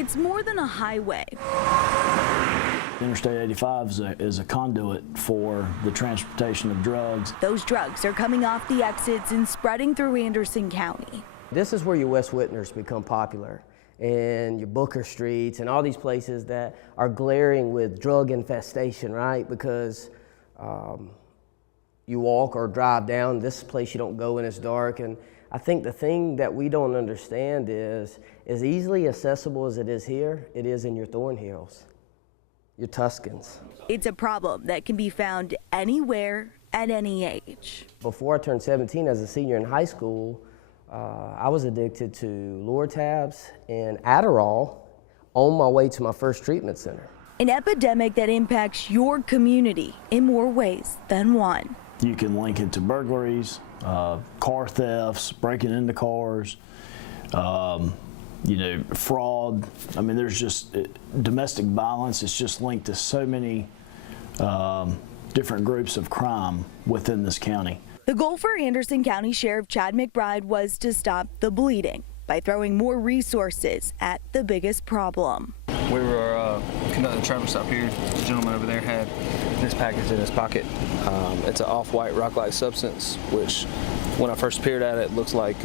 It's more than a highway. Interstate 85 is a conduit for the transportation of drugs. Those drugs are coming off the exits and spreading through Anderson County. This is where your West Whitners become popular, and your Booker Streets and all these places that are glaring with drug infestation, right? Because you walk or drive down this place you don't go and it's dark. And I think the thing that we don't understand is, as easily accessible as it is here, it is in your Thornhills, your Tuscans. It's a problem that can be found anywhere at any age. Before I turned 17 as a senior in high school, I was addicted to Lortabs and Adderall on my way to my first treatment center. An epidemic that impacts your community in more ways than one. You can link it to burglaries, car thefts, breaking into cars, fraud. I mean, there's just domestic violence. It's just linked to so many different groups of crime within this county. The goal for Anderson County Sheriff Chad McBride was to stop the bleeding by throwing more resources at the biggest problem. We were conducting a traffic stop here. The gentleman over there had this package in his pocket. It's an off-white rock-like substance, which when I first peered at it, looks like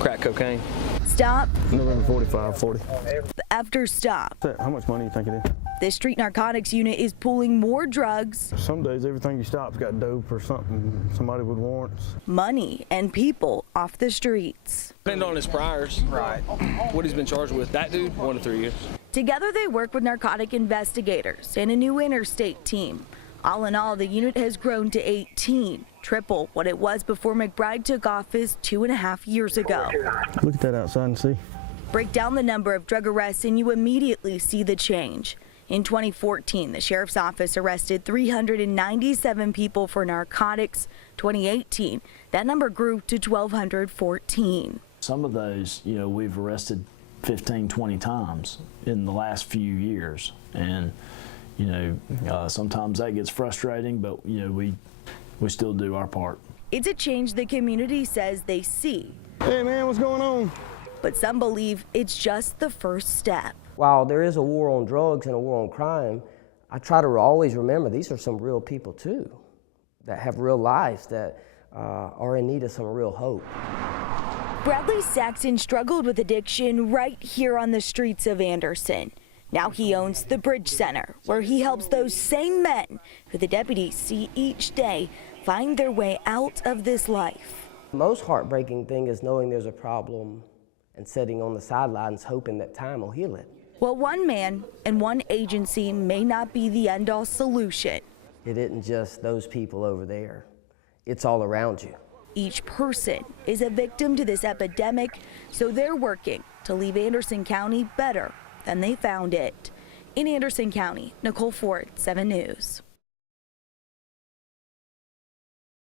crack cocaine. Stop. November 4540. After stop. How much money do you think it is? The street narcotics unit is pulling more drugs. Some days everything you stop's got dope or something somebody would want. Money and people off the streets. Depending on his priors, right? What he's been charged with. That dude, 1 to 3 years. Together they work with narcotic investigators and a new interstate team. All in all, the unit has grown to 18, triple what it was before McBride took office 2.5 years ago. Look at that outside and see. Break down the number of drug arrests and you immediately see the change. In 2014, the sheriff's office arrested 397 people for narcotics. 2018, that number grew to 1,214. Some of those, we've arrested 15, 20 times in the last few years. And, sometimes that gets frustrating, but, we still do our part. It's a change the community says they see. Hey, man, what's going on? But some believe it's just the first step. While there is a war on drugs and a war on crime, I try to always remember these are some real people too, that have real lives, that are in need of some real hope. Bradley Saxon struggled with addiction right here on the streets of Anderson. Now he owns the Bridge Center, where he helps those same men who the deputies see each day find their way out of this life. The most heartbreaking thing is knowing there's a problem and sitting on the sidelines hoping that time will heal it. Well, one man and one agency may not be the end-all solution. It isn't just those people over there. It's all around you. Each person is a victim to this epidemic, so they're working to leave Anderson County better than they found it. In Anderson County, Nicole Ford, 7 News.